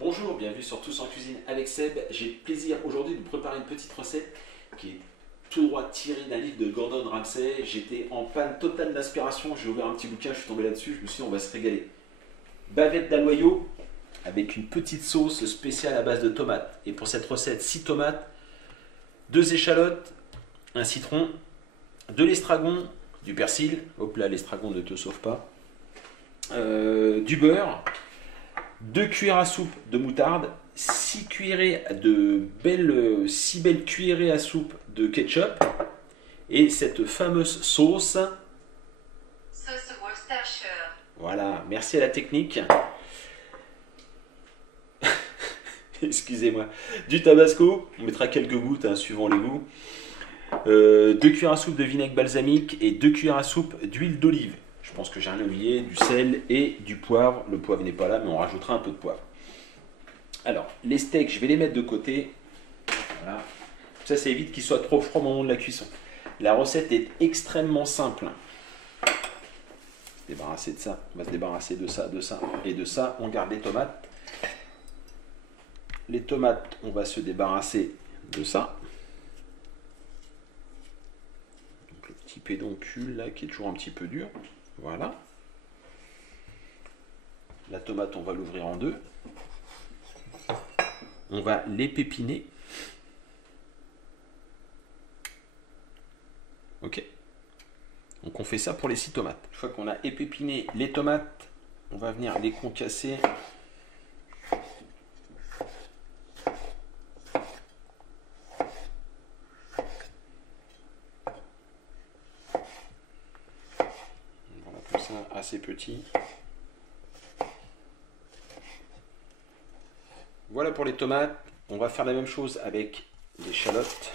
Bonjour, bienvenue sur Tous en Cuisine avec Seb. J'ai le plaisir aujourd'hui de vous préparer une petite recette qui est tout droit tirée d'un livre de Gordon Ramsay. J'étais en panne totale d'inspiration, j'ai ouvert un petit bouquin, je suis tombé là-dessus, je me suis dit on va se régaler. Bavette d'aloyau avec une petite sauce spéciale à base de tomates. Et pour cette recette, 6 tomates, 2 échalotes, un citron, de l'estragon, du persil, hop là l'estragon ne te sauve pas, du beurre, 2 cuillères à soupe de moutarde, 6 belles cuillerées à soupe de ketchup et cette fameuse sauce. Sauce Worcestershire. Voilà, merci à la technique. Excusez-moi. Du tabasco, on mettra quelques gouttes suivant les goûts. 2 cuillères à soupe de vinaigre balsamique et 2 cuillères à soupe d'huile d'olive. Je pense que j'ai rien oublié, du sel et du poivre. Le poivre n'est pas là, mais on rajoutera un peu de poivre. Alors, les steaks, je vais les mettre de côté. Voilà. Ça évite qu'ils soient trop froids au moment de la cuisson. La recette est extrêmement simple. Débarrasser de ça, on va se débarrasser de ça et de ça. On garde les tomates. Les tomates, on va se débarrasser de ça. Donc, le petit pédoncule là qui est toujours un petit peu dur. Voilà. La tomate, on va l'ouvrir en deux. On va l'épépiner. Ok. Donc on fait ça pour les 6 tomates. Une fois qu'on a épépiné les tomates, on va venir les concasser. Voilà, comme ça, assez petit. Voilà pour les tomates. On va faire la même chose avec les échalotes.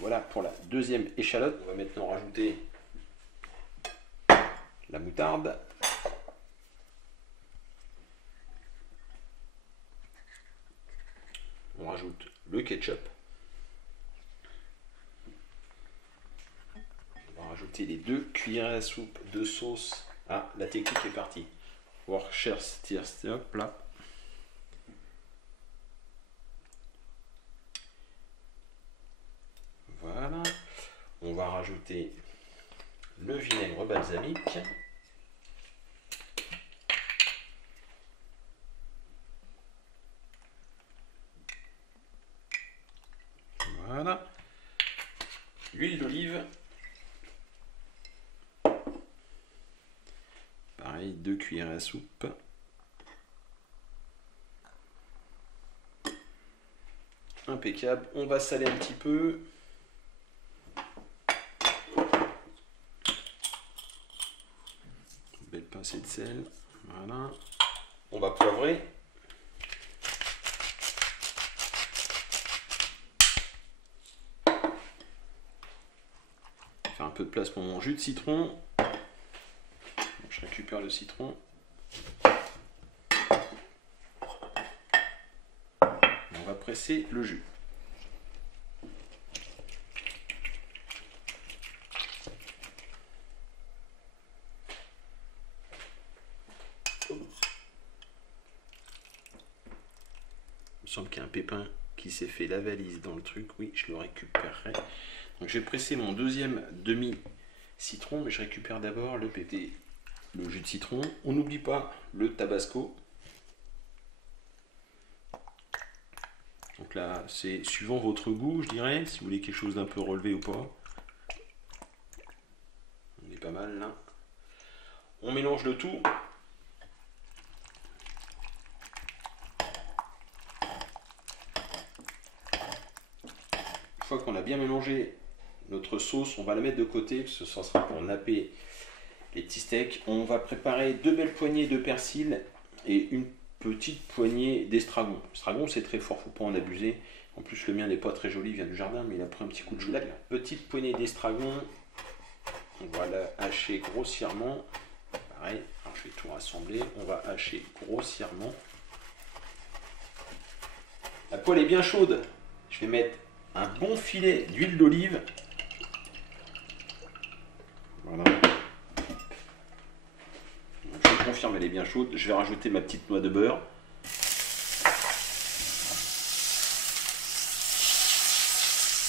Voilà pour la deuxième échalote. On va maintenant rajouter la moutarde. On rajoute le ketchup. On va rajouter les 2 cuillères à soupe de sauce. Ah, la technique est partie. Worcestershire, hop là. Voilà. On va rajouter le vinaigre balsamique. Voilà. L'huile d'olive. Pareil, 2 cuillères à soupe. Impeccable. On va saler un petit peu. Belle pincée de sel. Voilà. On va poivrer. Faire un peu de place pour mon jus de citron. Donc, je récupère le citron. On va presser le jus. Il me semble qu'il y a un pépin qui s'est fait la valise dans le truc. Oui, je le récupérerai. Donc je vais presser mon deuxième demi-citron, mais je récupère d'abord le jus de citron. On n'oublie pas le tabasco. Donc là, c'est suivant votre goût, je dirais, si vous voulez quelque chose d'un peu relevé ou pas. On est pas mal là. On mélange le tout. Une fois qu'on a bien mélangé notre sauce, on va la mettre de côté, parce que ça sera pour napper les petits steaks. On va préparer 2 belles poignées de persil et une petite poignée d'estragon. L'estragon, c'est très fort, faut pas en abuser. En plus, le mien n'est pas très joli, il vient du jardin, mais il a pris un petit coup de chaud. Petite poignée d'estragon, on va la hacher grossièrement. Pareil, alors je vais tout rassembler, on va hacher grossièrement. La poêle est bien chaude, je vais mettre un bon filet d'huile d'olive. Voilà. confirme, elle est bien chaude. Je vais rajouter ma petite noix de beurre.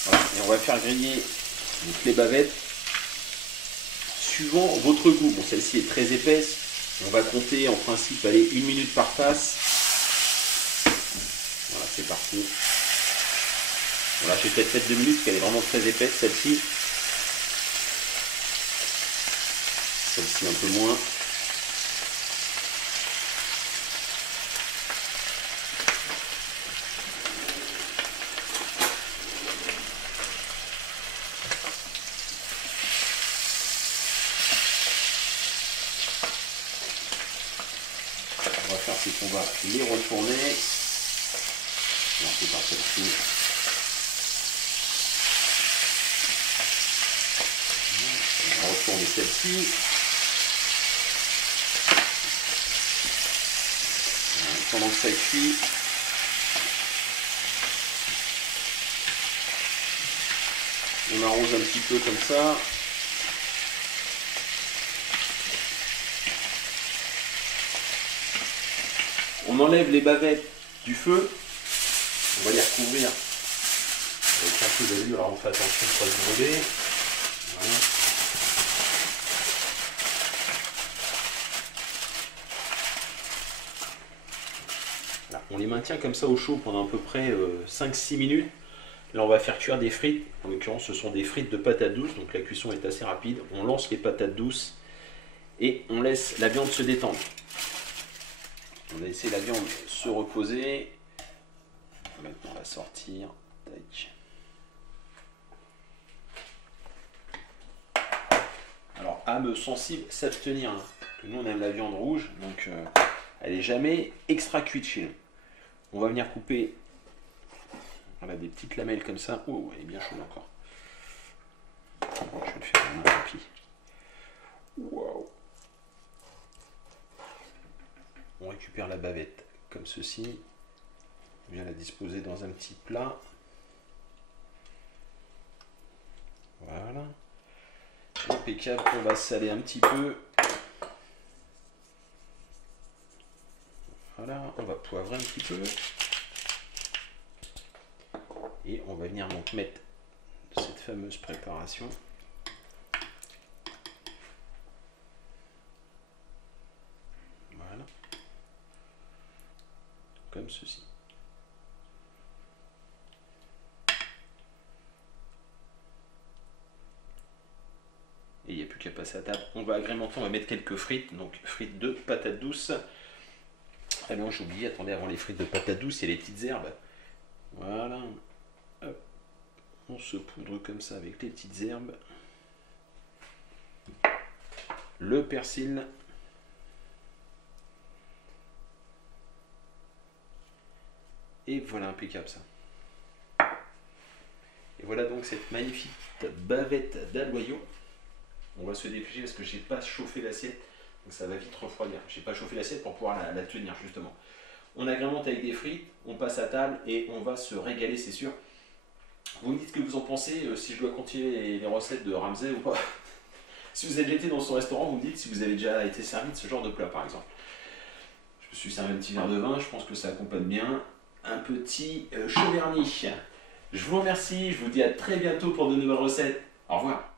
Voilà. Et on va faire griller donc, les bavettes suivant votre goût. Bon, celle-ci est très épaisse. On va compter en principe, allez, 1 minute par face. Voilà, c'est parti. Voilà, j'ai peut-être fait 2 minutes parce qu'elle est vraiment très épaisse celle-ci. Celle-ci un peu moins. On va faire, c'est qu'on va les retourner. Alors, c'est par celle-ci. On va retourner celle-ci. Pendant que ça cuit, on arrose un petit peu comme ça. On enlève les bavettes du feu. On va les recouvrir avec un peu d'huile. Alors on fait attention de ne pas se brûler. Voilà. Voilà. On les maintient comme ça au chaud pendant à peu près 5-6 minutes. Là on va faire cuire des frites. En l'occurrence ce sont des frites de patates douces. Donc la cuisson est assez rapide. On lance les patates douces et on laisse la viande se détendre. On va laisser la viande se reposer. Maintenant, on va sortir. Tac. Alors, âme sensible, s'abstenir. Hein. Nous, on aime la viande rouge, donc elle n'est jamais extra cuite chez nous. On va venir couper voilà, des petites lamelles comme ça. Oh, elle est bien chaude encore. Je vais le faire à la main, tant pis. Waouh. On récupère la bavette comme ceci. On vient la disposer dans un petit plat. Voilà. Impeccable. On va saler un petit peu. Voilà. On va poivrer un petit peu. Et on va venir donc mettre cette fameuse préparation. Voilà. Comme ceci. Et il n'y a plus qu'à passer à table. On va agrémenter, on va mettre quelques frites. Donc frites de patates douces. Très bien, j'ai oublié, attendez, avant les frites de patates douces, il y a les petites herbes. Voilà. Hop. On se poudre comme ça avec les petites herbes. Le persil. Et voilà, impeccable ça. Et voilà donc cette magnifique bavette d'aloyau. On va se dépêcher parce que j'ai pas chauffé l'assiette, donc ça va vite refroidir. J'ai pas chauffé l'assiette pour pouvoir la tenir justement. On agrémente avec des frites, on passe à table et on va se régaler, c'est sûr. Vous me dites ce que vous en pensez, si je dois continuer les recettes de Ramsay ou pas. Si vous avez déjà été dans son restaurant, vous me dites si vous avez déjà été servi de ce genre de plat par exemple. Je me suis servi un petit verre de vin, je pense que ça accompagne bien. Un petit cheverny. Je vous remercie, je vous dis à très bientôt pour de nouvelles recettes. Au revoir.